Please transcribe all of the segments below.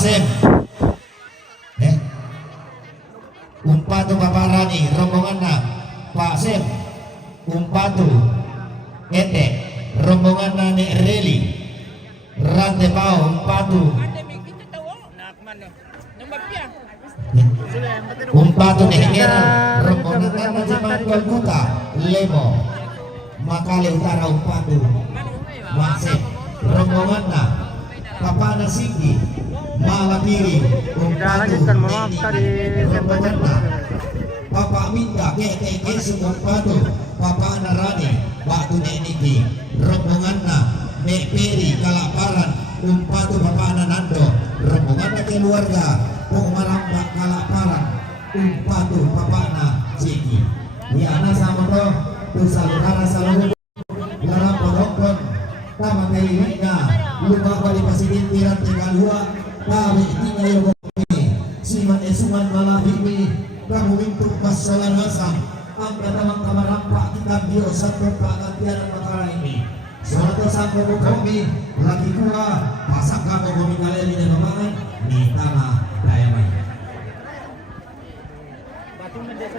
Sem. Umpatu paparani rombongan na Pak Sem. Umpatu ete rombongan na ni Reli. Rante pao umpatu. Umpatu ni Hingera rombongan na Jaman Kalkuta Lemo Makale Utara umpatu Pak Sem. Rombongan na Papana Singgi Malapiri umpatu rombongan na Papa Minda KTK umpatu Papa Narani Batu Neniki rombongan na Nek Peri Kalaparan umpatu Papa Anando rombongan na keluarga Pumaramba Kalaparan umpatu Papa Na Singgi Wiana sama bro tu salurana salur dalam penonton tama kailinya lupa balik pasidin tirat dengan hua kami tinggal yang ini siman esuman malabimi kamu mintuk masalah rasa angka tamang kamarampak kita bio satu pagatian makara ini suatu sangko bukomi lagi kua pasak kamu bumi kalian ini mamangan di tanah daya mai batu mendesa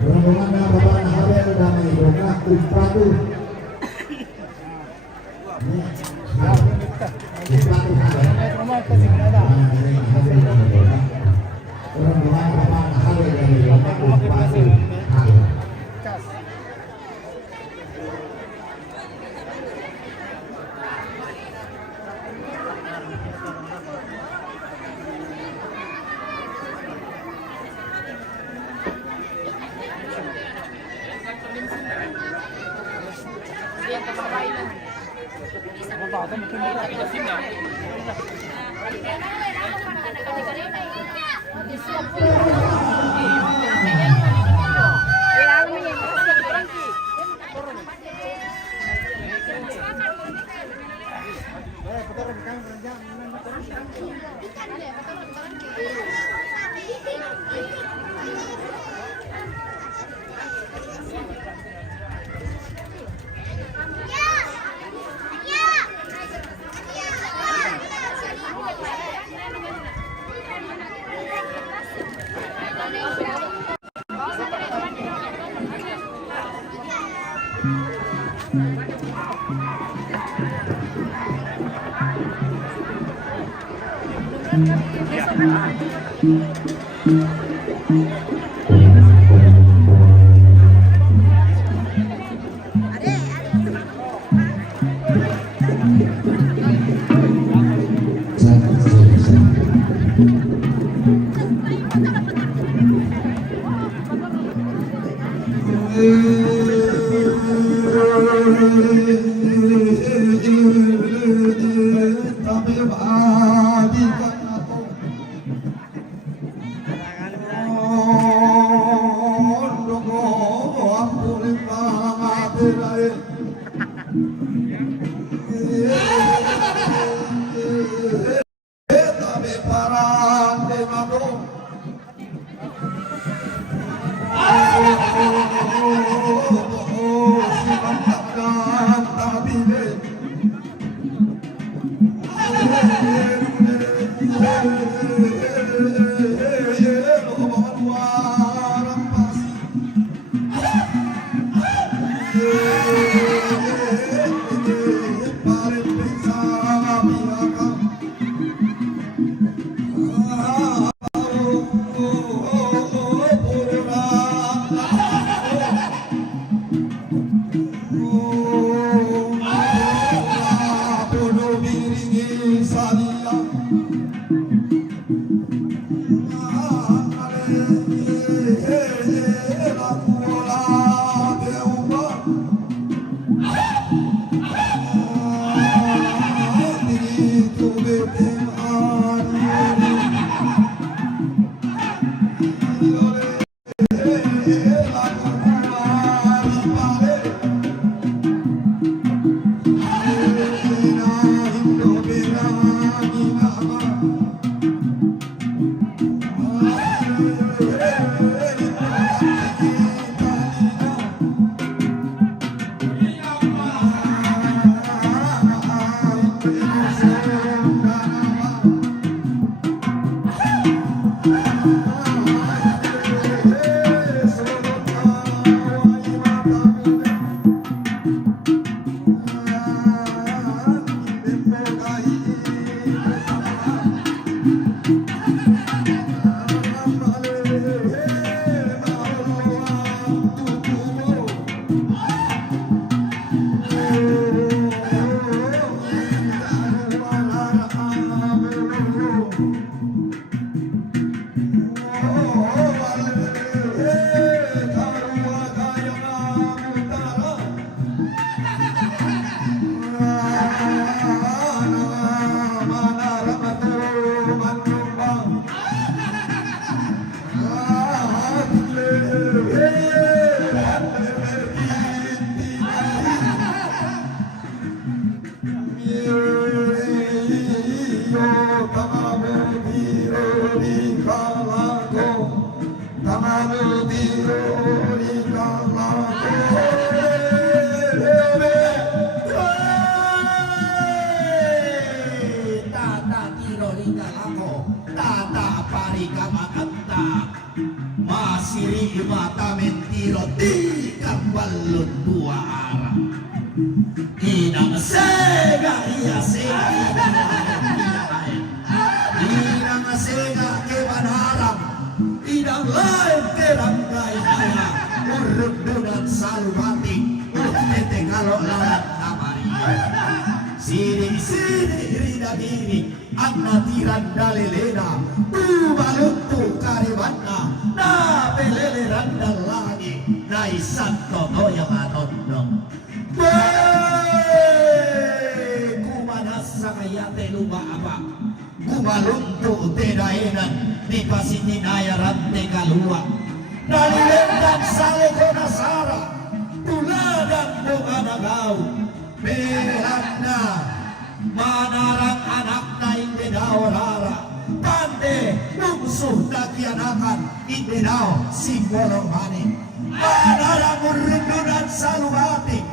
rombongan na Bapak Nahari ada damai rombongan umpatu rombongan Bapak Nahari dari umpatu Oh kalau lalat Mario. Sini rida diri anna tiran dalelena tubaluntu karimana na pelele randa lagi nai santo toyong atondong kumanasa kayate lupa apa kumaluntu tedaenan di pasitinaya rante kalua nalilendang sale konasara tuladang bukanagau belanda manarang anak na hindi daw rara pande lungsuh na kianakan hindi daw sigurong hanin manarang urindunan sa lumating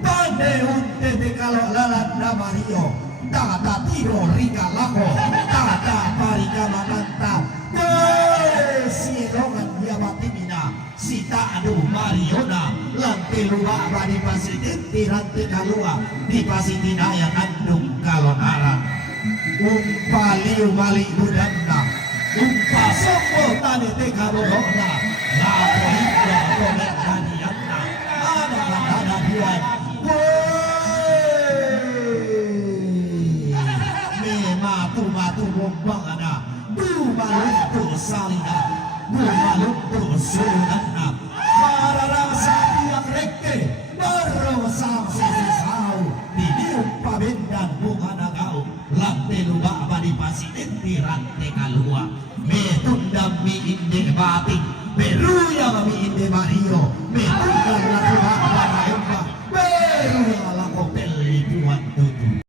pande unte de kalolalan na Mario tata tiro riga lako tata parika maganta silongan dia matimina sita adu Mario na lantai lupa badi presidente rantai kalua di pasitinaya kandung kalonaran umpa liu mali budanda umpa sopo tani teka bohona lapo hingga konek kanianna ada buat matu bombang ada maluntu salina maluntu sunana mararang sapi yang reke barosang sisau didium pabendan bukan agau lantai luba badi pasidenti rantai kalua metundam mi inde bating beruya mi inde Mario metundam lakuha para emba beruya lako peli tuan tutu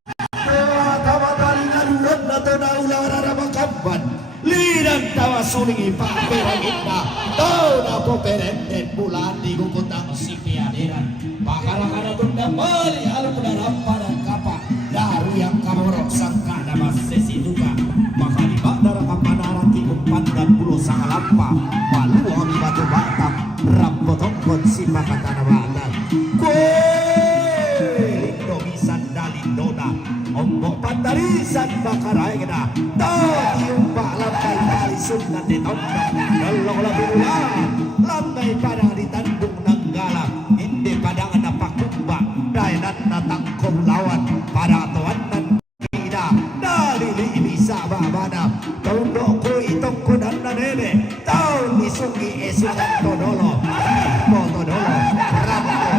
lidan tawa sulingi pakperang indah tau na po perenden bulan di gugutang si piadiran pakara-kara tunda mali alu kudaram pada kapa daru yang kamorok sangka nama sesi duka maka di bandara kapanaran tikun pandan bulu sangalampa palu ami batu batam rampotongkot si makatana badan lindo bisan dalindona ombok pandarisan bakarai kena tau tiumpa lampai kali sunat di tondong nolong lebih ulang lampai padang di tandung nanggala inde padang napak kumbang dainan natang lawan pada tuan dan kida dalili bisa babana tondokku itongku dan nene tau disungi esukan todolo todolo rampo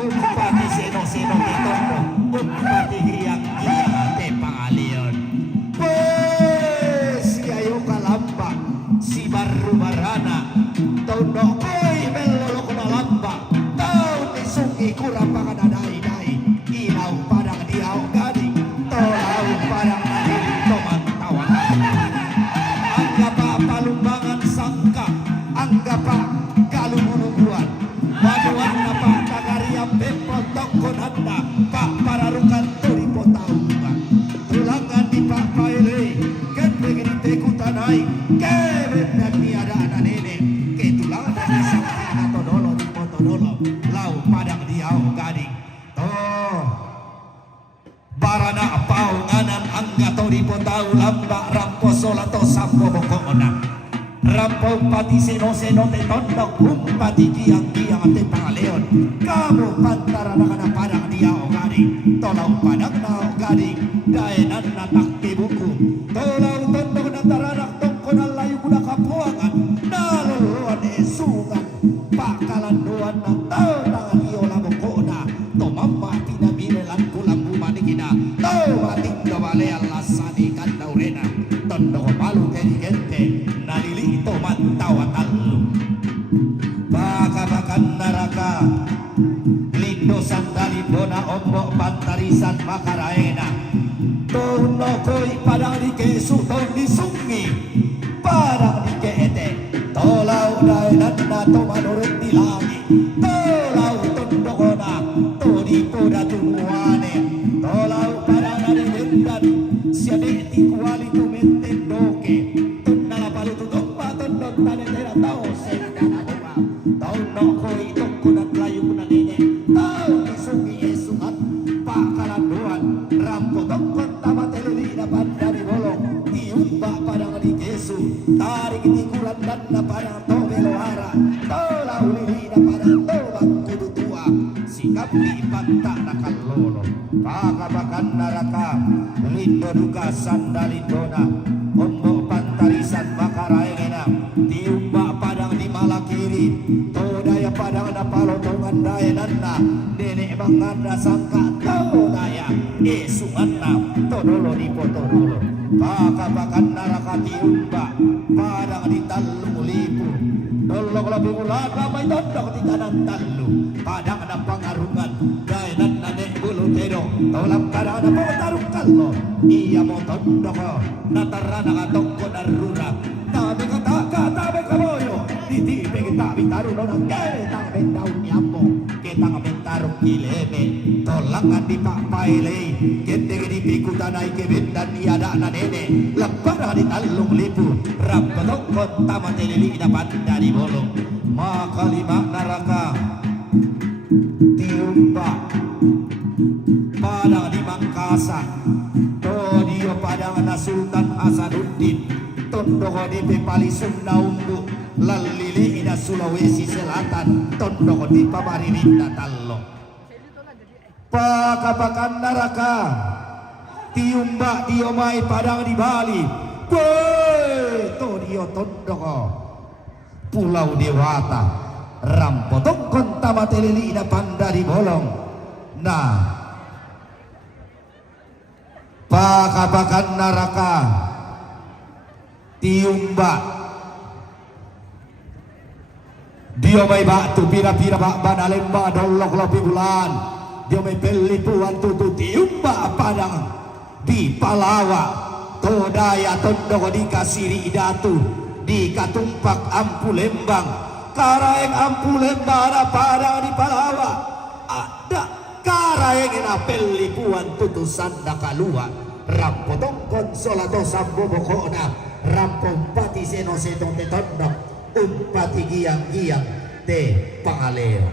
umpati seno ditondong umpati hiyang te pangalion siayo kalamba si baru barana tondok koi melolok na lamba tau disungi kurang pakadadai-dai ilau padang diau gading tolau padang gading toman tawan anggap apa lumbangan sangka anggap kalubulubuan waduan apa tagariam bepot tongkon anda pak pararukan turi potau tulangan di pak paile kan begini tekutanai kebenak niada anak nenek ketulangan dari sakti atau dolo di foto dolo lau padang diau gading toh barana pau nganan angga tori potau lambak ramposola to sampo bokona rampo pati seno te tondok umpati kiang te pangaleon kamu pantara nakana padang diau gading tolau padang nao gading daenan natak buku tolau tondok nataranak tongkonan layu kuda kapuangan naluluan esungan pakalan duan na tau tangan iyo labokona to mamma tina mirelan kulambu manikina tau matik dobale alasani kandaurena tondok palu inteligente nalili to mantawa talu baka-bakan naraka lindo sandalindona ombok pantarisan makaraena tono koi padang di kesu tau disungi padang di keete tolau daenan na to manurut di lagi tolau tondokona to di poda tumuane tolau padang di bendan siade ti kuali tu mentendoke tonnala palu tu domba tondok tane tera tau sendana dewa tono koi tongkunan layu kunan nene tau disungi esuhat pakalan duan rampo tongkot tama teleli dapat dari bolong tiumba padang di kesu tarik tikulan dan padang to beloara tolau lili dapat sikap di banta nakalolo pakabakan naraka lindo duka sandalindona ombok pantarisan makaraengena tiumba padang di malakiri todaya padang na palotongan daya nana nenek manganda sangka todaya esuanna todolo di potodolo pakabakan naraka tiumba padang di talung lipu dolok lebih mulat ramai tondok di tanah talu padang ada pangarungan daya nana nek bulu tedo tolam kadang ada pengatarung kallo iya mau tondok natarana katongko darura tabe kata kamoyo titipe kita bitaru nonang kita bentaun nyambo kita bentarung kileme tolangan di pak paile kita di pikutanai kebendan iada na nene lepara di talung lipu rampetong kota matelili dapat dari bolong maka lima naraka tiumba padang di Mangkasa todio padang na Sultan Hasanuddin tondoko di Pepali Sunda Umbu lalili ina Sulawesi Selatan tondoko di Pamaririnda Tallo pakapakan naraka tiumba diomai padang di Bali todio tondoko Pulau Dewata rampotong konta matelili ina Pandari Bolong nah pakapakan naraka tiumba dia may batu pira-pira bak banalemba dolok lopi bulan dia may pelipuan tutu tiumba padang di Palawa todaya tondoko di Kasiri Idatu di Katumpak Ampu Lembang Karaeng Ampu Lembang padang di Palawa ada Karaeng ina pelipuan tutu Sandakalua rampotong konsolato sambo bokona rampong pati seno setong te tondok umpati giang te pangaleo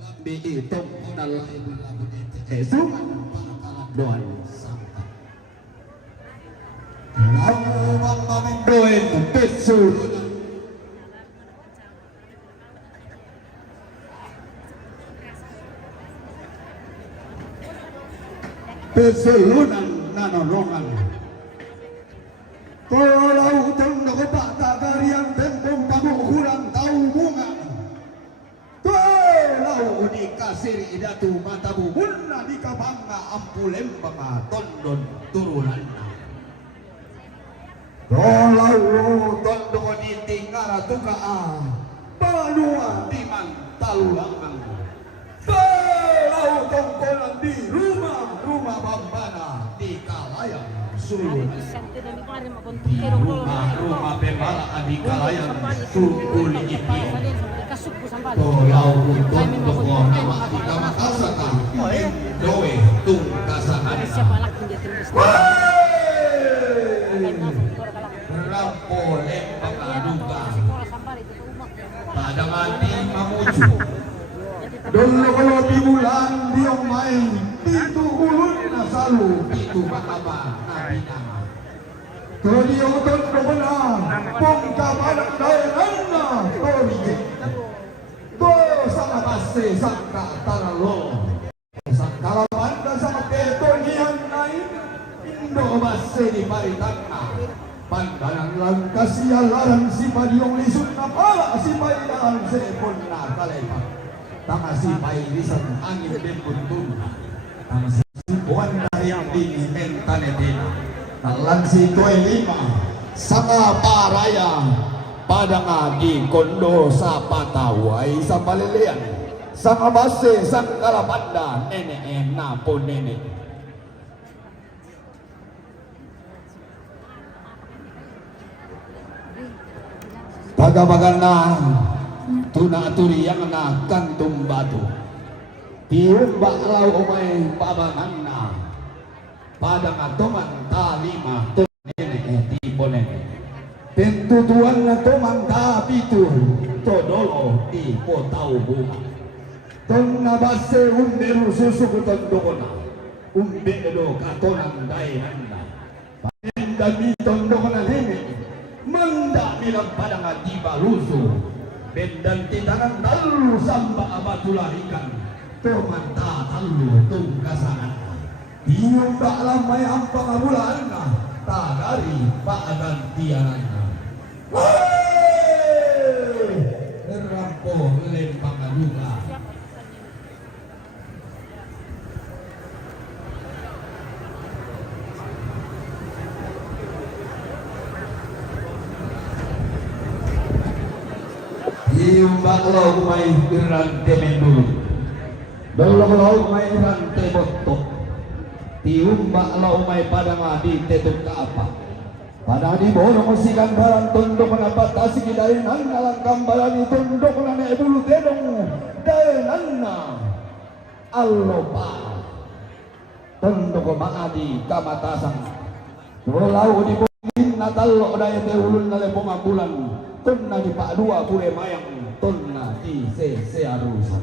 lambi itong nalay esungan doan doen pesul pesulunan nanorongan kalau tondok bata kariang tempong pagukurang tau bunga kalau di Kasir Idatu mata bubunna di Kabanga Ampu Lembang tondon turunan kalau tondok di Tingara Tukaa Banua di Mantalulangang kalau tongkolan di rumah Bambana di Kalayan Sulu di rumah Bembala di Kalayan Sulu di Ipio Tolau Tondok di Kamakasaka Doe Tung Kasakan Rampole Pangaduga Padangan di Mamuju dulu kalau di bulan dia main itu ulun nasalu itu bakaba nabinama kalau dia otot benar pongka padang daerahna tori to sama base sangka taralo sangkala banda sama ketonian naik indo base di paritana pandangan langkas sialan si padiong lisun napala si padiong sepon na kalepak tangasi pairisan angin bebuntun tangasi buan yang di mentanetin talan si tuai lima sama paraya pada ngagi kondo sapa tawai sapa lelean sama base sang kalapanda nenek napon nenek Pagabagana tuna turi yang na kantung batu tiumba lau umay pabanganna padang atoman talima tonene tipo nene tentutuan na tomang tapitu todolo tipo tau bunga ton na base umberu susukutan dokona umbedo katonang dainanda pandami tondokona nene mayang pada ngaji balusu bendan titangan talu samba abatula ikan tomanta talu tunggasangan tiung baklah mayang pengabulan tagari pak gantianana rampo lempang aduga Iumbak lo may irante mendul Dolong lo may irante botok Tiumbak lo may padangadi tetuk ka apa Pada di borong musikan barang tunduk menapatasi kidain nalang kambalan tunduk nane bulu tedong daenan allopa tunduk maadi kamatasan Walau di bukit natal lo daya teulun nale pengambulan tunna di pak dua pure mayang tunna di se arusan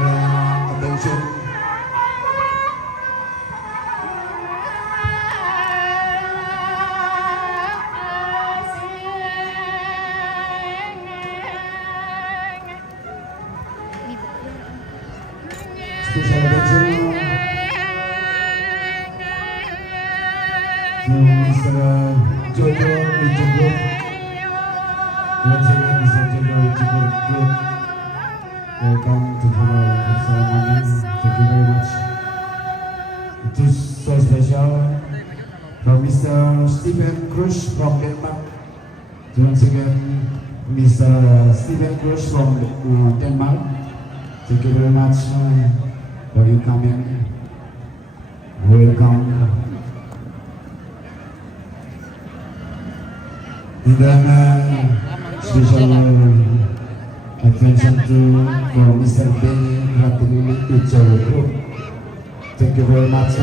attention. Special attention to Mr. Jojo Ijibur. Once again, Mr. Jojo Ijibur Group. Welcome to the ceremony. Thank you very much. It is so special from Mr. Stephen Cruz from Denmark. Once again, Mr. Stephen Cruz from Denmark. Thank you very much for you coming. Welcome. And then special attention to for Mr. Benny Ratinuli Ujol Group. Thank you very much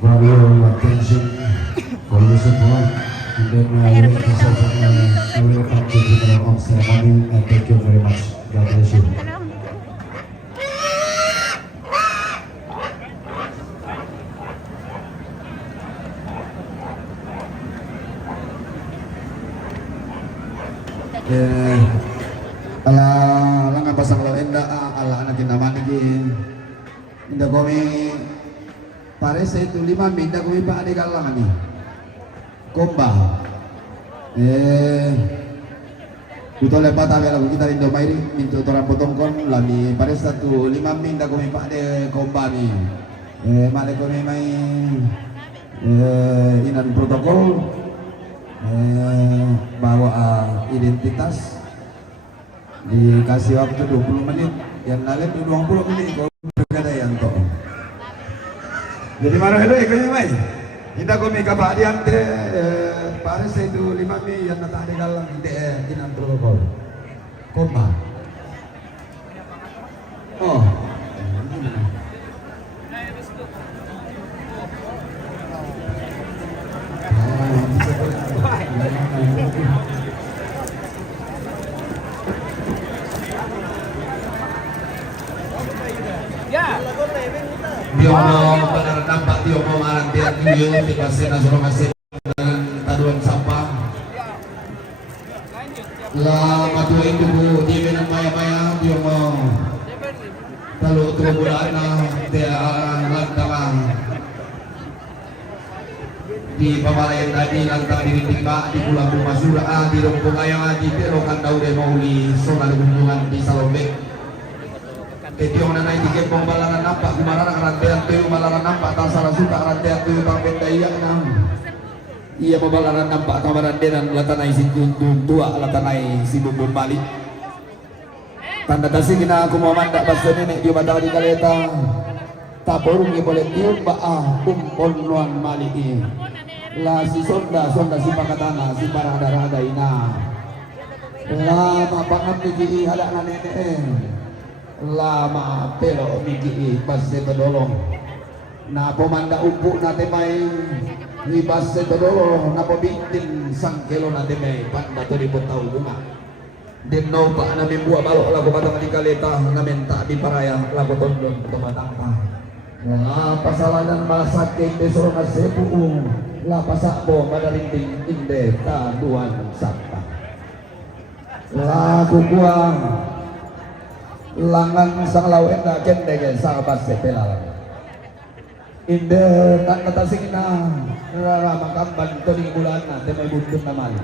for your attention, for your support. And then welcome to the ceremony and thank you very much. God bless you. Ala lang pasang lo enda ala anak naman lagi. Inda kami pare sa itu 5 minda kami pa ade kalang ni. Komba. Ito lepat tabi lagu kita rindo mairi minto torang potong kon lami pare satu 5 minda kami pa ade komba ni. Male kami mai inan protokol bawa identitas dikasih waktu 20 menit yang lain 20 menit kau berkata yang toh jadi marah itu ikannya mai kita kami kabar diante pares itu 5 mi yang nata di dalam inan protokol koma oh dia mau benar nampak dia mau marah dia dia di pasien nasional masih dengan taduan sampah lah matua itu bu dia minum maya dia mau kalau bulan dia lantaran di pamalayan tadi lantaran di Tingba di Pulau Masura di Rompong Ayang di Perokan Daude Mauli soal hubungan di Salombe. Jadi orang naik tiket pembalaran nampak gimana rantean tuh balaran nampak tak salah suka rantean tuh bangkit daya nang. Iya pembalaran nampak kamaran dan latanai si tua latanai si bumbun balik. Tanda kasih kena aku mau mandak pasal nenek dia batal di kaleta. Tak porung ni boleh tiup baah nuan malik ni. Lah si sonda si pakatana si barang darah ina. Lah banget ni hadak nenek. Lama pelo miki passe todolong na pomanda upuk na temay ni passe todolong na pabintin sang kelo na temay panda to ribut tau bunga den no pa na membuat balok lagu batang di kaleta na menta di paraya lagu tondong tumatang pa na pasalanan masakit besok na sepu la pasakbo madarinting inde taduan sakta lagu kuang langan sang lawen na kendege sang basse pelala inde tak kata singina rara makamban to di bulan na temay bundut na mali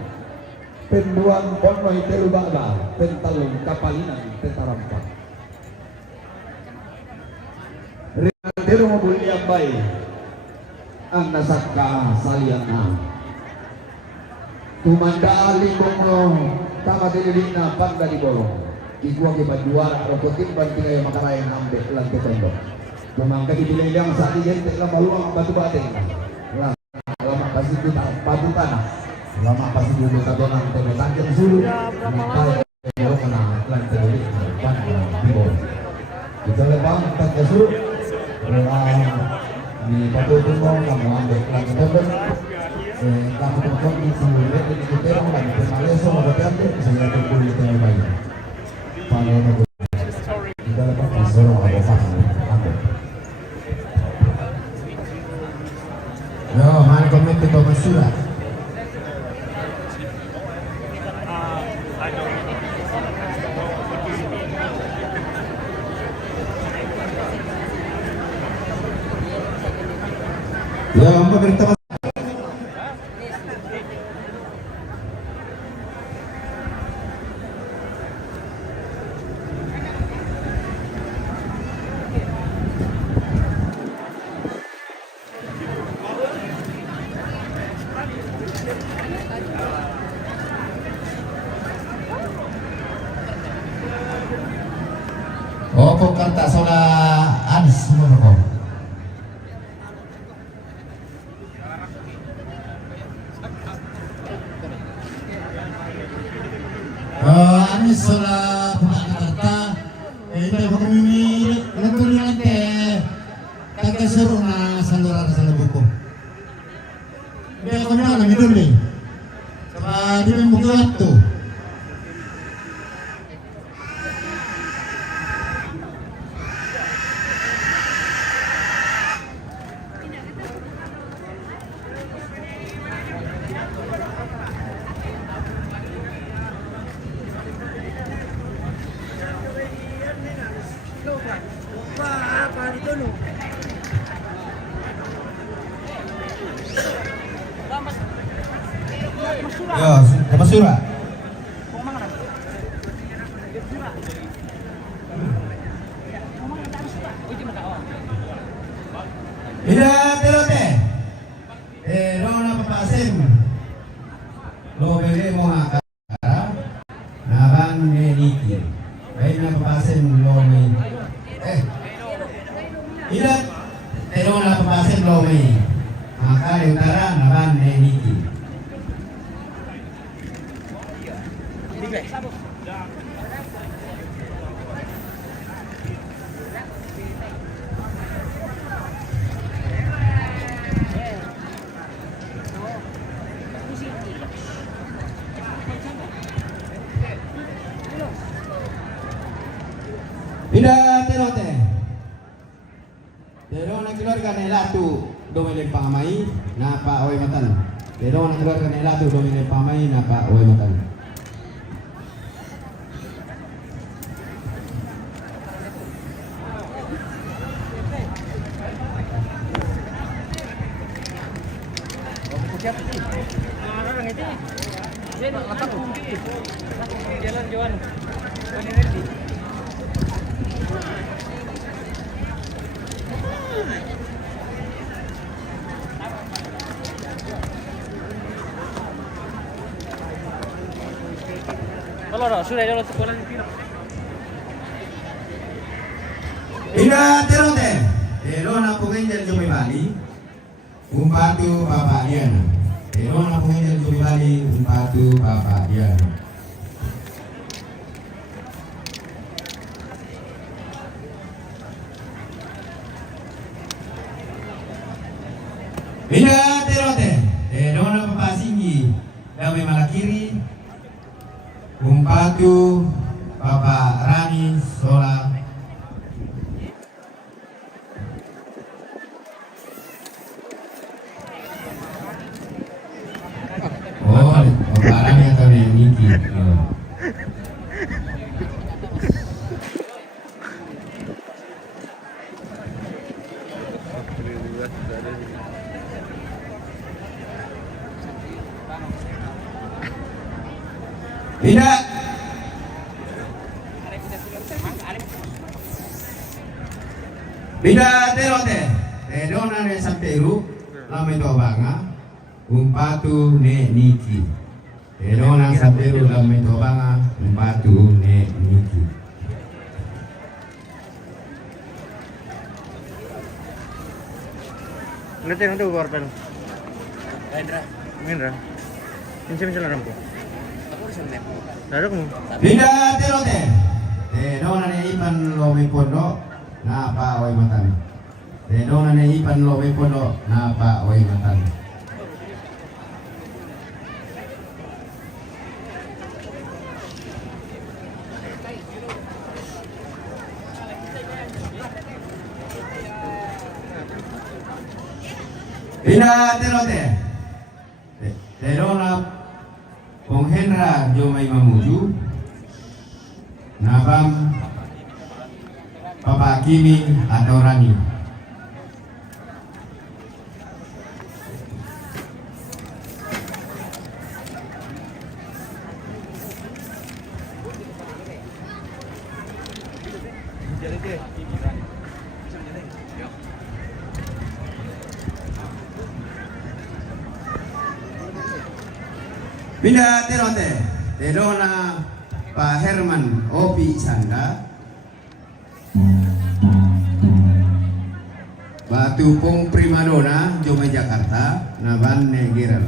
penduang ponno itelu baba pentalung kapalinan pentarampa rinandero mo buli ambay ang nasakka saliana tumanda alibong tama dililit na pangda di bolong igwa ke bajuara rokotin banting ayo makaray ambek lang ke tondo memang kaki bilang saat ini telah maluang batu bateng lah lama pasti kita pabutan lama pasti dulu tadonan tebe tanjung sulu maka yo kena lan teori pan di bawah kita lebang tak kesu di batu tunggu kamu ambek lan ke tondo kamu tunggu di sini di kita dan Malaysia mau berganti saya tunggu di tengah bayi. Kalau Komite Pemasura. Ya, pemerintah Opo Kartasona Anis Monokom. Anis sola Jakarta. Ito kami natuloy te taga-suro na saluran sa labuko. Kaya kami na kami duli. Sa di mo bukat to. Ya, Masura. Ida terote. Rona papasim. Lo bele mo akara. Naban meniki. Baik na papasim lo may. Ida rona papasim lo may. Makali utara naban meniki. Ida terote. Pero na keluarga ni Latu domile pamai na pa oy matan. Pero na keluarga ni Latu domile pamai na pa oy matan. Jalan Johan. Kalau sudah jalan sekolah di sini. Ida terote. Pero na pugin del Jumibali. Umpatu Bapak Diana. Pero na pugin del Jumibali. Umpatu Bapak Diana. Ida terote. Pero na papasinggi. Dami malakiri. Umpatu Bapak Rani Sola. Oh, Bapak Rani atau Niki. Tidak. Tidak terote. Dona ne samperu lame tobanga. Umpatu ne Niki. Dona samperu lame tobanga. Umpatu ne Niki. Nanti korban. Indra. Minta lah rampu. Lalu kamu. Tidak terote. Dona ne ipan lomi pondok. Napa oi matan. Dona ne ipan lomi pondok. Napa oi matan. Tidak terote. Terona Penghendra Jomai Mamuju Nabam Papa Kimi atau Rani. Pindah terote, terona Pak Herman Opi Sanda, Batu Pung Primadona Jomai Jakarta, Naban Negeral.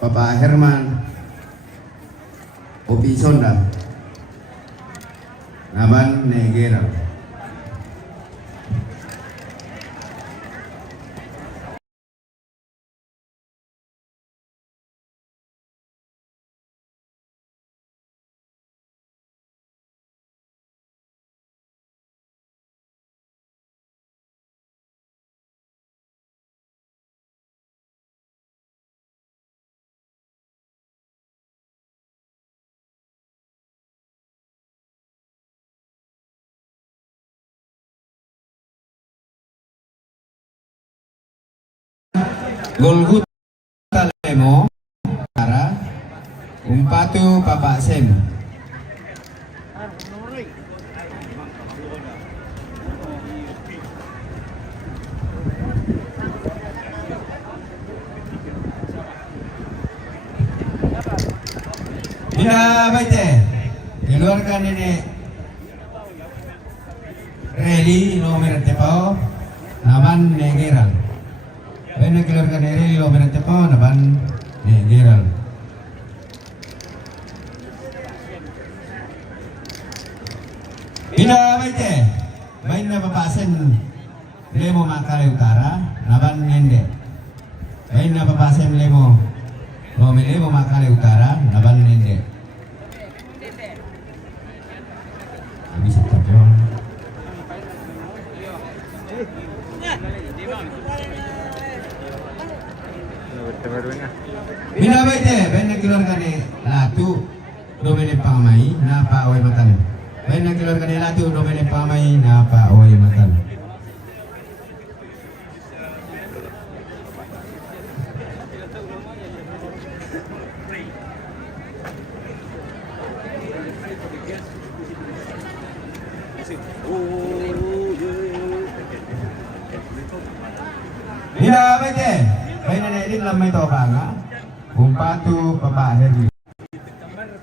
Bapak Herman Opi Sonda, Naban Negeral. Golgota Lemo Ara Umpatu Bapak Sen. Bila baite keluarkan ini Reli nomor tepau Naban Negeral. Bena keluarkan Reli nomor tepau Naban Negeral. Bila baite main na papasen Lemo Makale Utara Naban Nende. Main na papasen Lemo Lemo Makale Utara Naban Nende. Bisa tahu. Bila baite bena keluarkan latu domene pamai na pa away matan. Bena keluarkan latu domene pamai na pa away matan. Bila baite bena nelin lamay to banga umpatu Bapak Heri.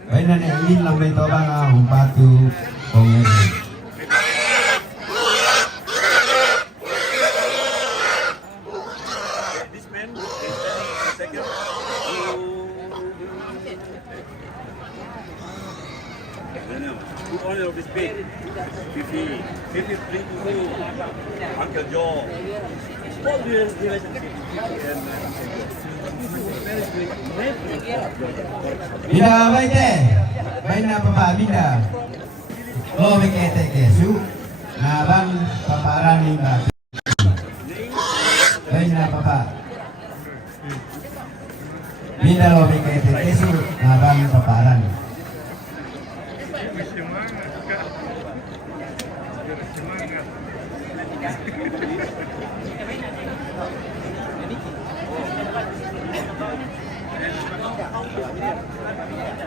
Bena nelin lamay to banga umpatu Heri. Good honor of this big. Fifi bring to Uncle Joe. All the relationship. Bila baite bena Bapak Binda lo mekete kesu naban paparani batu. Bena Bapak Binda lo mekete kesu naban paparani.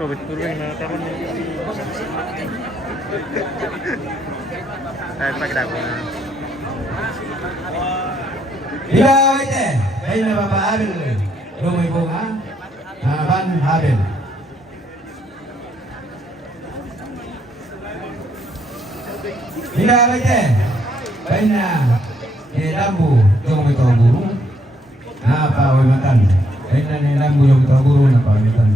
Betul yang taruh ni. Saya pakai dagu. Bila baite bena Bapak Abel rumah bunga naban Abel. Bila baite bena lambu rumah guru napa away matan. Bena lambu rumah guru napa away matan.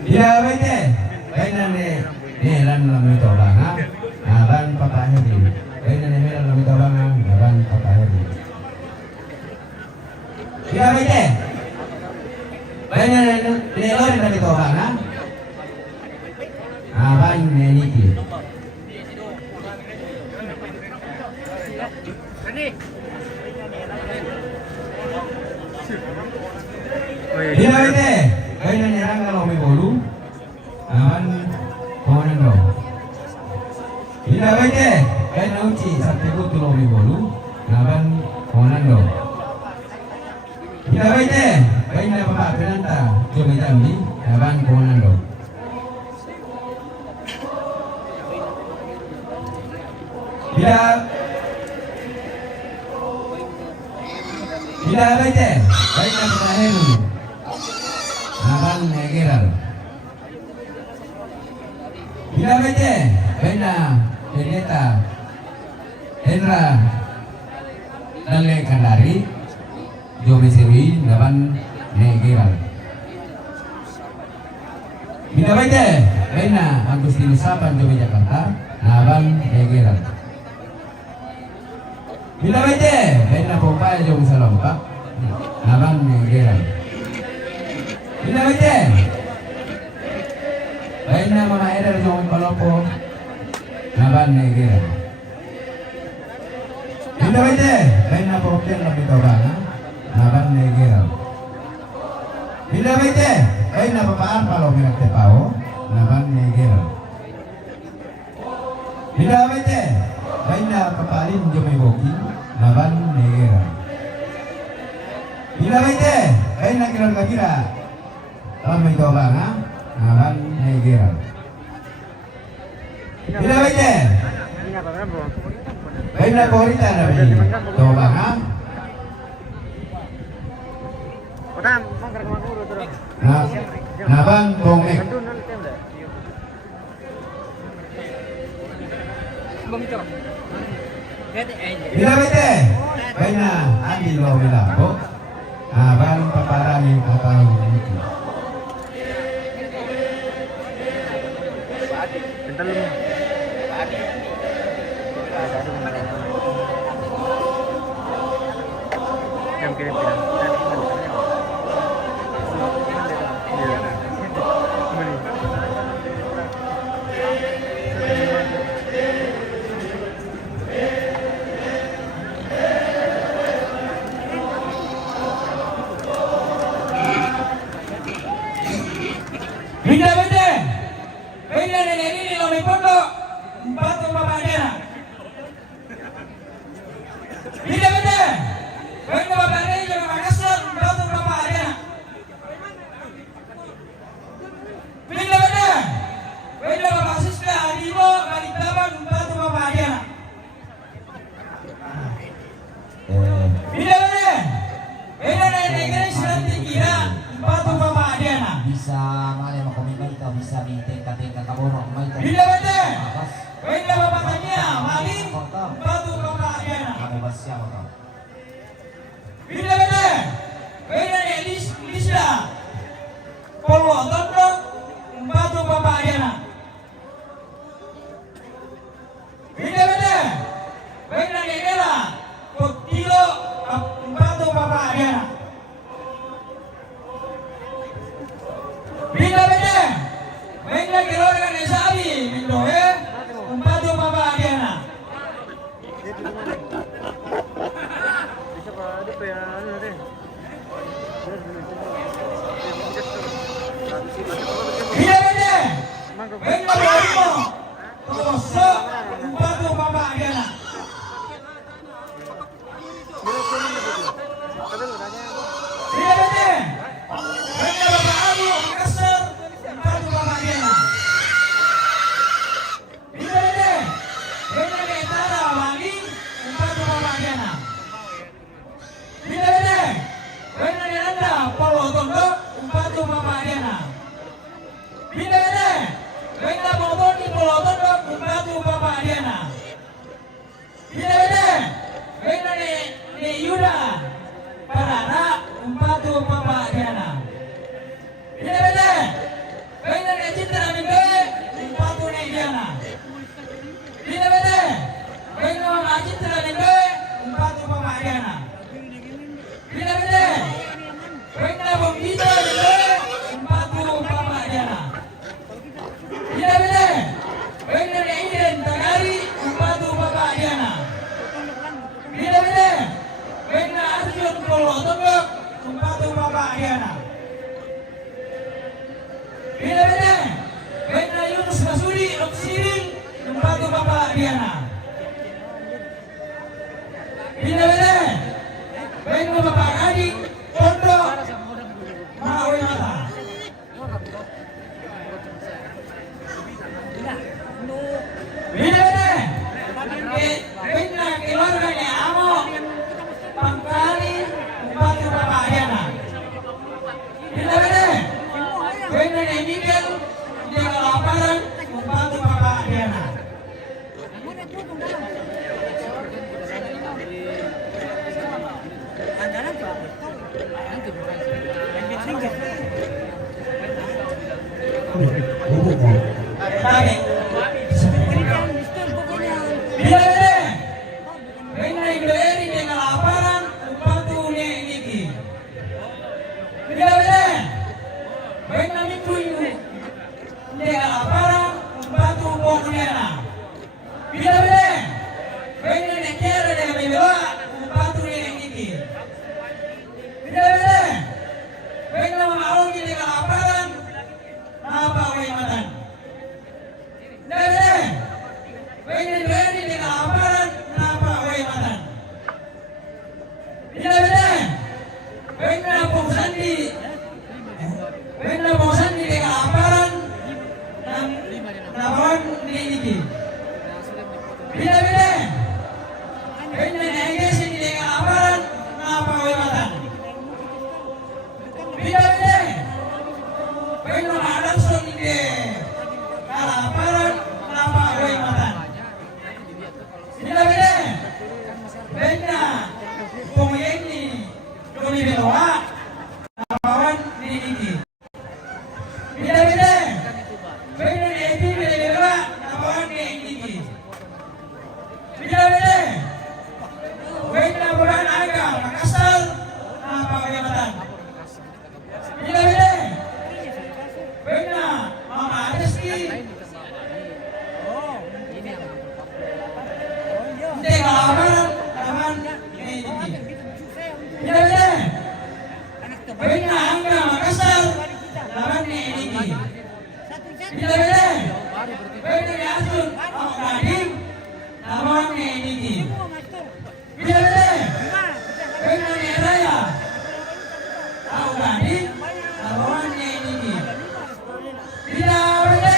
Bila baite bena nelan lamay to banga naban Papa Heri. Bena nelan lamay to banga naban Papa Heri. Bila Bila bete, bayi na nyerang kalau may bolu, naman komanan lo. Bila bete, bayi na uci sampai kutu lo may bolu, naman komanan lo. Bila bete, bayi na papa penanta, cuma jambi, naman komanan lo. Bila bete, bayi na penahenu. Naban negeral. Bila bete, bena pendeta Hendra dan Lekandari Jomi Sewi naban negeral. Bila bete, bena Agustinus Sapan Jomi Jakarta naban negeral. Bila bete, bena Popaya Jomi Salompa naban negeral. Bila bete, bayi na Mama Eder Jomi Palopo naban negeral. Bila bete, bayi na Porokten Lapi Tobana naban negeral. Bila bete, bayi na Papaan Palo Mirak Tepao naban negeral. Bila bete, bayi na Papalin Jomi Boki naban negeral. Bila bete, bayi na Kiran Kakira lawan may tobanga naban negeral. Bila bete, bayi na Porita nabi tobanga naban Bongek. Bila bete, bayi na Andi Lo Milambo naban Paparani Kapal Miki. Yang kirim bilang. Bila bete, bayi na Neneni Lo may pondo Batu Papadena. Bila bete, bayi na Papadena Jomi Makassar Batu Papadena. Bila bete, bayi na Bapak Siska Adimo Balikpapan Batu Papadena. Bila bete, bayi na Nenegeri Seranti Kira Batu Papadena. Bisa mana mau komentar kita bisa tingkat kaborok main. Bila bete, bayi na Bapak Tania Maling Batu Papadena. Kamu basya apa? Bila bete, bayi na Lisda Polwo Tondo Batu Papadena. Bila bete, bayi na Negela Potilo Batu Papadena. Bila bete, bayi na Gelora Nesabi Mindoe Batu Papadena. Diana. Bida-bida. Baik Bapak Adik Pondok Maui Mata. Bida-bida. Bina keluarganya Amo Pangkali Bupati Bapak Diana. Bida-bida. Bina Nikel di lapangan Bupati Bapak Diana. Tarik. Bila-bila. Bina Ibeleri dengan laparan Bupati Niki. Bila-bila. Bina Mikuyu dengan laparan Bupati Pokoknya. Bila-bila. Bina Nekera dengan Bibewa Bupati Niki. Bila-bila. Bina Maungi dengan laparan Napa Wimatan. Bila-bila. Bina Ibeleri dengan laparan Napa Wimatan. Bila-bila. Bina Pongsandi. Bina Pongsandi dengan laparan Nabawan Niki. Bila-bila. Bina Negesi dengan laparan Napa Wimatan. Bila-bila. Bina Adamson di laparan Napa Wimatan. Bila-bila. Bina Pongeni Doni Beloa Nabawan Niki. Bila-bila. Bina Edi Beloa Nabawan Niki. Bila-bila. Bina Bulan Aga Makassar Napa Wimatan. Bila-bila. Bina Mama Adeski dengan laparan Nabawan Niki. Bila-bila. Bina Angga Makassar Nabawan Niki. Bila-bila. Bina Yasun Awak Gading Nabawan Niki. Bila-bila. Bina Neraya Awak Gading Nabawan Niki. Bila-bila.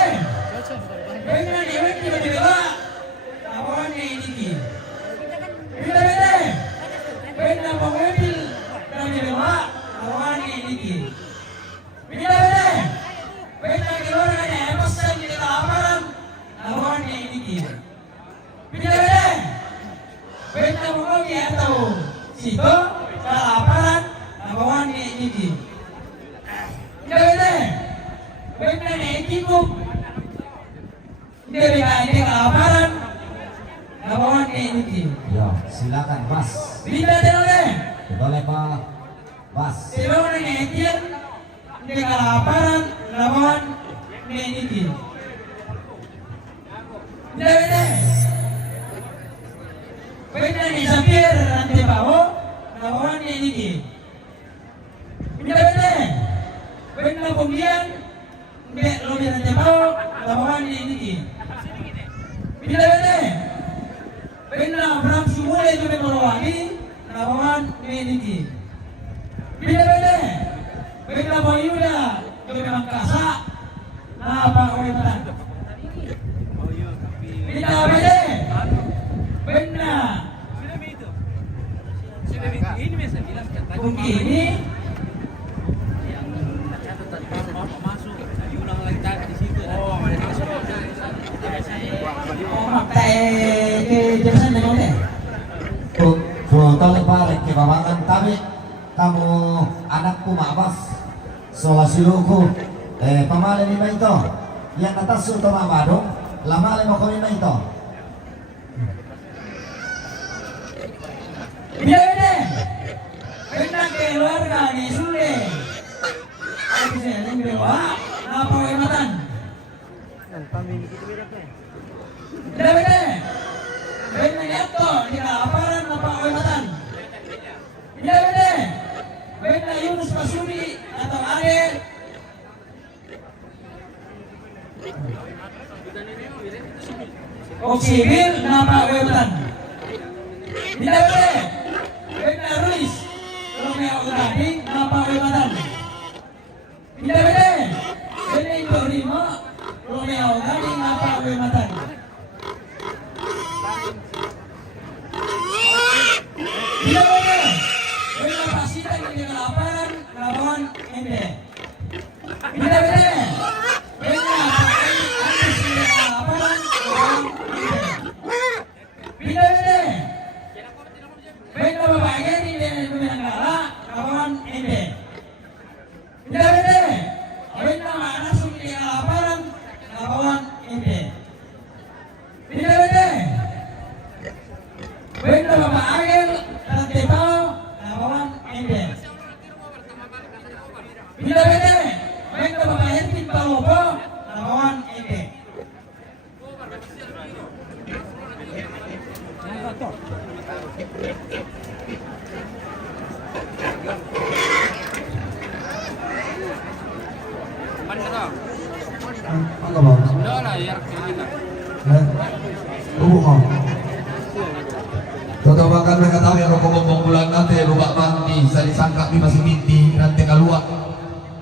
Bina Dewi Bedewa Nabawan Niki. Bila-bila. Bina Pengambil Bedewa Nabawan Niki. Bila-bila. Bina keluarganya Emerson di laparan Nabawan Niki. Bila-bila. Bina Mengogi atau Sito laparan Nabawan Niki. Bila-bila. Bina Nekikup dari laparan Nabawan Niki. Ya, silakan Mas. Bila-bila. Boleh Pak Mas. Silona Nekian dengan laparan Nabawan Niki. Bila-bila. Bina Nisapir nanti bawa Nabawan Niki. Bila-bila. Bina Pembian Mbak Lodi nanti bawa Nabawan Niki. Bila-bila. Bina Bram Sumule juga Merwani Nabawan Niki. Bila-bila. Bina Boyuda juga Mangkasa Napa Wimatan. Bila-bila. Bina Bungkini Tolong balik ke babangan kami. Kamu anakku maafas. Solasiluku pamali ni ito. Yang atas suto mamado. Lamali mo kami ito. Bila-bila. Bina keluarga ni Sule. Aku saya Bewa Napa Wimatan. Bila-bila. Bina Yato di laparan Napa Wimatan. Bila-bila. Bina Yunus Pasuri atau Ade. Oh Sibil napa wetan. Tidak boleh. Benar Ruiz. Romeo Gading napa wetan. Tidak boleh. Ini berlima Romeo Gading napa wetan. Tidak boleh. Benar Pasita ini kelaparan lawan Ende. Tidak boleh. Benar Antis ini kelaparan lawan Ende. Tidak boleh. Benar Bapak Geri dengan Pemenanggara lawan Ende. Tidak boleh. Benar Anas ini kelaparan lawan Ende. Tidak boleh. Benar Bapak Agel dan Tepao lawan Ende. Tidak boleh. Benar Bapak Hervin Palopo lawan Ende. Ano ba? Ubo mo. Tatawagan na katawi ang kumubong bulan natin, lupa mandi, sa isang kami masimiti, nanti kaluwa.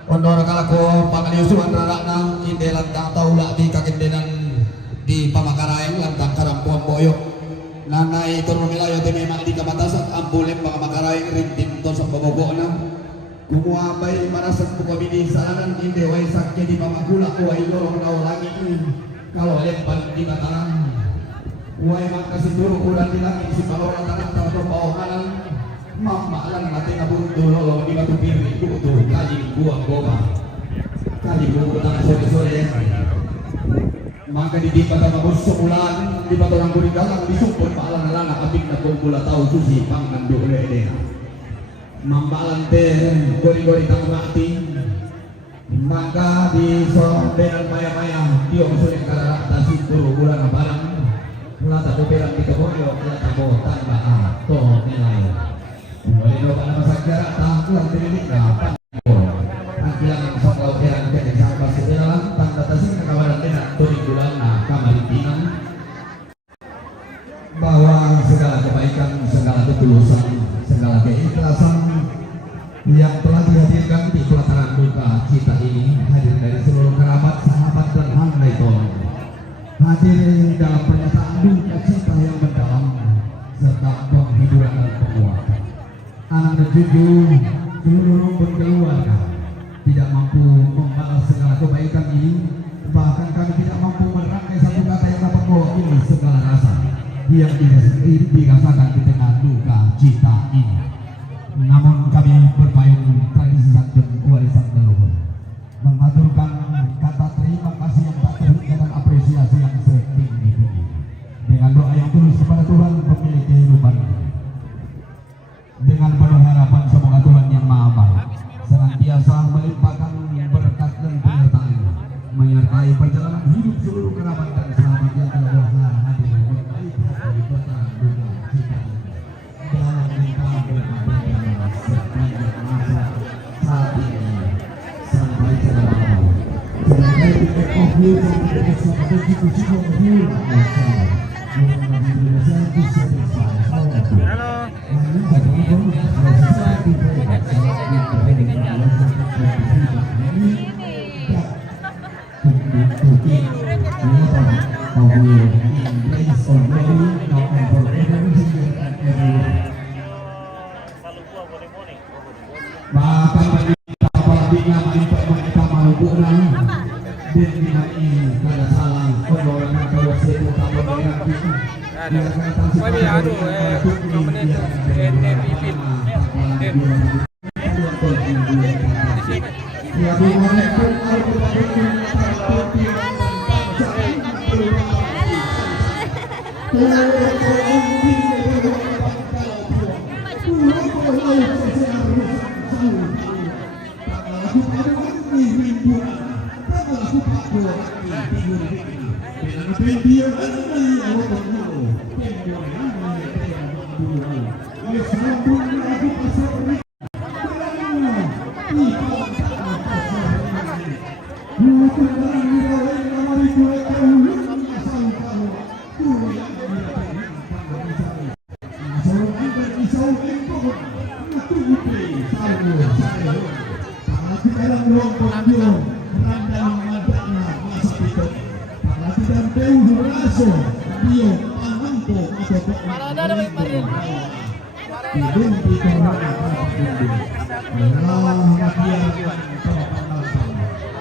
Ondo na kalako, pangaliusuan na lang, hindi lang tatawla di kakindinan di pamakarayang lantang karampuan boyo. Nanay ito rumilayo di may mga di kamatasan, ang bulim mga makarayang rintin to sa babago na. Kumuha ba'y marasan po kami di saanan, hindi way sakya di pamagula, way lorong na langit ni. Kalau yang paling di kataran, way makasituro ulan nila, si palora tanang tato pauhanan, mamalan natin na bunto, lolo, di matupiri, buto, kaling buang goma. Kaling buang tanang sore-sore. Maka di pada mabos sa ulan, di pada orang kurigalang, disupon paalan na lang, nakabig na kumpula tao, susi, pang nandure din. Mambalante gori-gori tangmati maka di sonderan maya-maya diong sulit karata sinturu bulan barang mula tak berang di keboyo mula tak botan baa to nilai boleh doa nama sakara tak pulang diri dapat akilang sok lau kerang kerang sampai sedalam tanda tasik kawaran dengan turing bulan kamalipinan bahwa segala kebaikan segala ketulusan segala keikhlasan yang telah dihadirkan di pelataran duka kita ini, hadir dari seluruh kerabat, sahabat dan handai tolong, hadir dalam pernyataan duka cita yang mendalam serta penghiburan dan penguatan. Anak dan cucu seluruh rumpun keluarga tidak mampu membalas segala kebaikan ini, bahkan kami tidak mampu merangkai satu kata yang dapat mewakili segala rasa yang dirasakan di tengah duka cita ini. Namun kami berpayung tradisi santun warisan leluhur, mengaturkan kata terima kasih yang tak terhingga dan apresiasi yang setinggi-tinggi dengan doa yang tulus kepada Tuhan pemilik kehidupan, dengan penuh harapan semoga Tuhan yang Maha Baik senantiasa melimpahkan berkat dan penyertaan-Nya menyertai perjalanan hidup seluruh kerabat dan sahabat yang telah berusaha hadir membaik hati pelataran duka cita ini dalam lingkaran sepanjang masa saat ini sampai selama sebagai pokoknya yang bersama diskusi dalam ruang pembio randang madana masa itu para tidak tahu raso bio panampo atau parada ada marin hidung di korona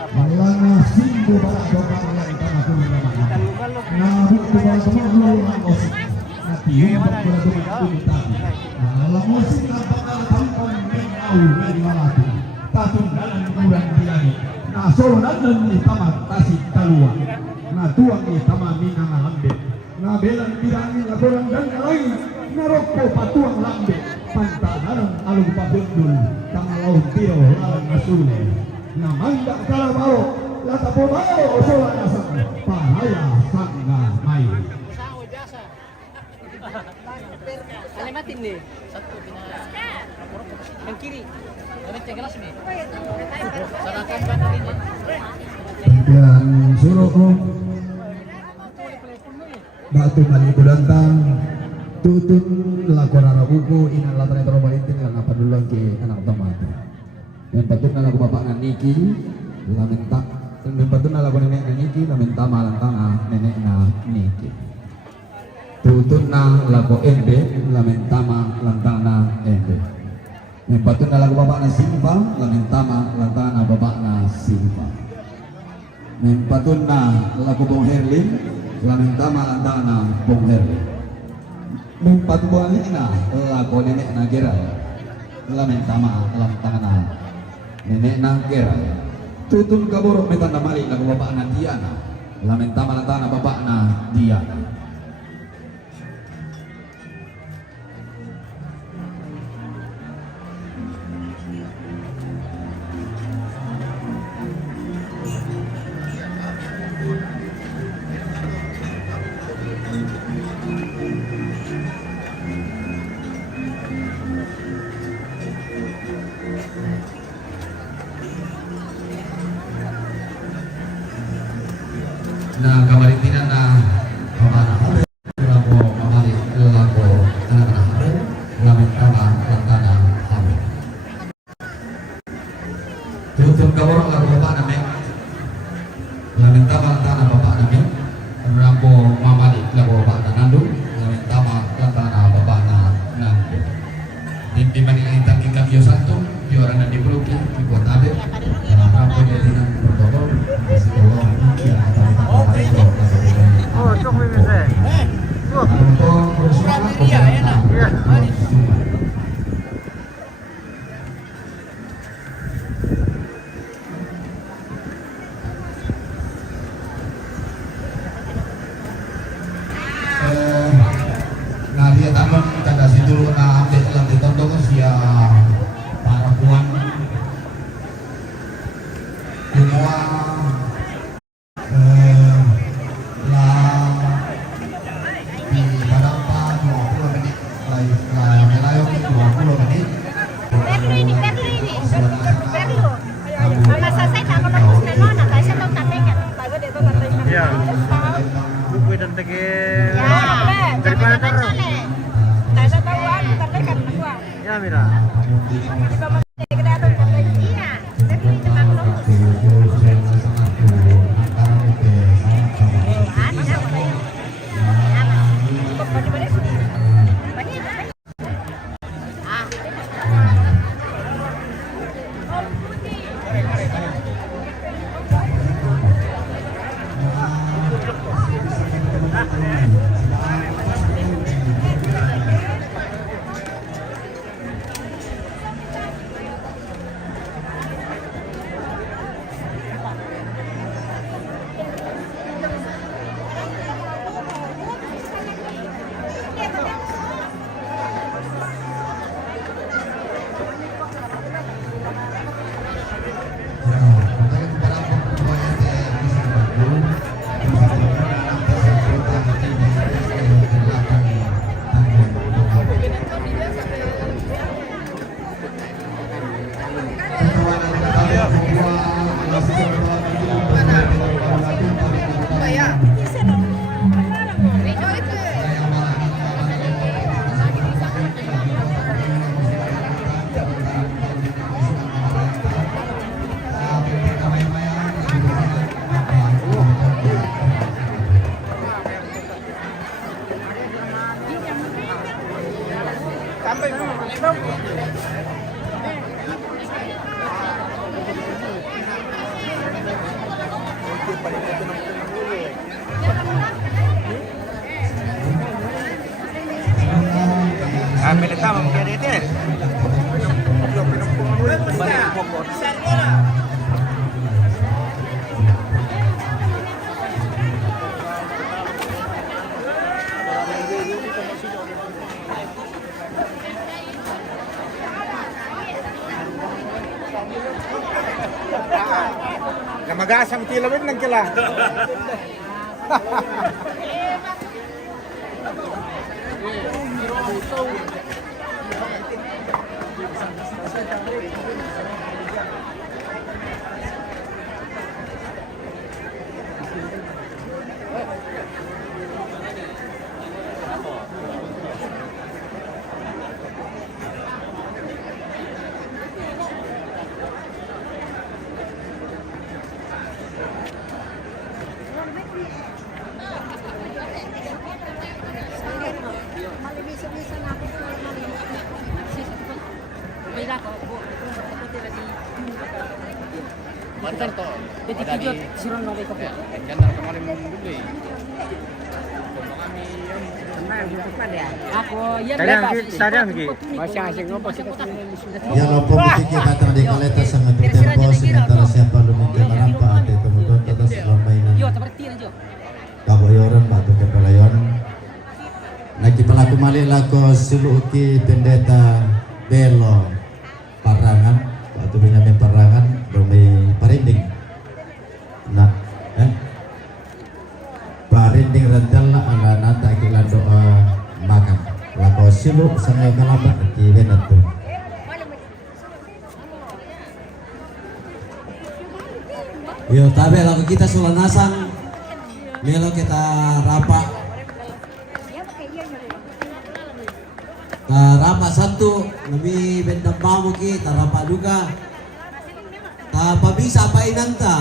Malana simbo para dokar lain tanah kuliah nah buku para semua musik nanti yang berkulit tadi dalam musik apakah tampon menau dari malati tatun dalam kurang diani nah solo dan di tamat tasik talua nah tuang di tamat minang lambe nah belan tirani laporan dan lain nah rokok patuang lambe pantanan alung pabundul tangalau tiro lalang nasule nah manda kalabao lata pobao sola nasa pahaya sangga mai Alimatin nih. Satu yang kiri. Ada gelas nih. Sarakan baterai ini. dan suruh batu balik kudantang tutun lakon buku inan latar yang balikin yang apa dulu ke anak otomatis yang patut lagu bapak Niki lamentak yang patut lagu nenek Niki lamenta malang tanah nenek Niki tutun lagu ende lamentama lantana ende yang patut lagu bapak Simba lamentama lantana bapak Simba yang patut lagu Bung Herlin lamentama lantana Bung Herlin yang patut balina lagu nenek Nagera lamentama lantana nenek Nagera tutun kaborok metanda malik lagu bapak Diana lamentama lantana bapak Diana nah kamaritina na pamana lago mamali lago anak-anak hamil lamentama lantana hamil tutun kaborok lago bapak namek lamentama lantana bapak namek lago mamali lago bapak nandu lamentama lantana bapak nandu di mana kita kita kiosanto di orang di pulau di kota abe rampo jadi nang protokol masih bawa ya Oh, cok ini saya. Media enak. Iya. Nah dia taman tanda situ na update lang ditonton siya para puan semua di Padangpa 20 menit Melayu 20 menit Perlu ini. Mama selesai tak akan bagus nona, tapi saya tahu tandanya. Iya. Buku dan tegel. Ya, Dari mana terus? saya tahu tandanya gua. Ya, Mira. Iya, perlu itu maklum. Ambil sama mungkin dia. Magasang kilawin ng kila. Ya lopo pikir kata di kaleta sangat tempo sementara siapa lumingkir merampa ate temukan kata sebelum mainan kaboyoran batu kepelayon lagi pelaku malik lako siluki pendeta belo parangan waktu biname parangan domi parinding nah parinding rental ala nata kilan doa makan lako silu sangai kalapa ki benatu. Yo tabe lagu kita Sulanasan melo kita rapa rapa satu nabi bendam bamu ki rapa juga bisa apa inanta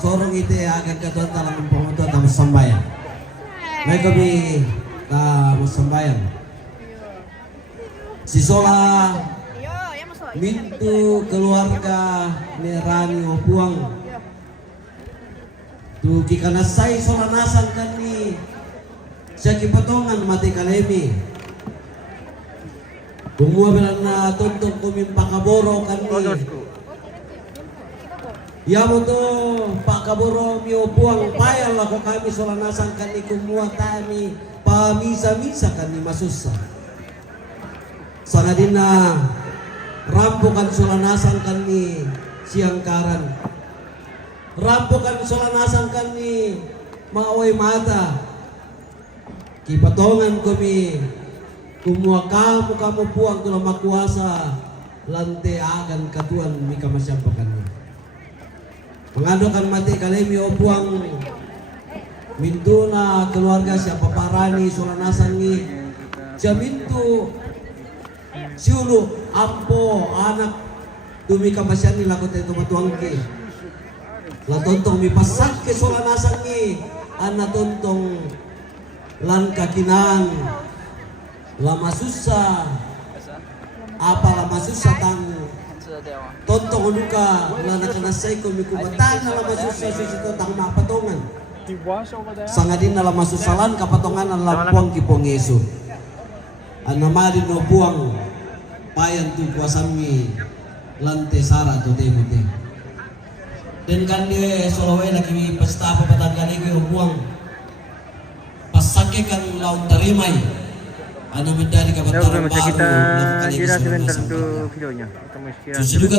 sorong ite akan ketuan dalam pemotor dalam sembahyang mereka bi sembahyang si sola mintu keluarga nerani opuang tu kikana sai Sulanasan kan ni siaki patongan mati kalemi kumua bilang na tonton kumin pakaboro kan ni ya moto pakaboro mi opuang payal lah ko kami Sulanasan kan ni kumua tami pamisa-misa kan ni masusa sangadina rampukan Sulanasan kan ni siangkaran rampukan Sulanasan kan ni maaway mata kipatongan kami kumua kamu puang tulang makuasa lante agan katuan mika masyampakan ni mengadokan mati kalemi opuang mintuna keluarga siapa parani Sulanasan ni jamintu siulu ampo anak tumika masyani lakot ito matuangki la tontong mi pasak ke Sulanasan ni ana tontong lan kakinan lama susah apa lama susah tang tontong luka lana kanasay ko mi kubatan lama susah susi tang mapatongan sangadin lama susalan kapatongan ang lapuang kipong Yesu anamadin no buang payan tu kuasami lante sara to temote dan kan dia solowai lagi pesta apa patangkan ini buang pasake kan laut tarimai anu medali kapan taruh baru kita jeda sebentar untuk videonya. juga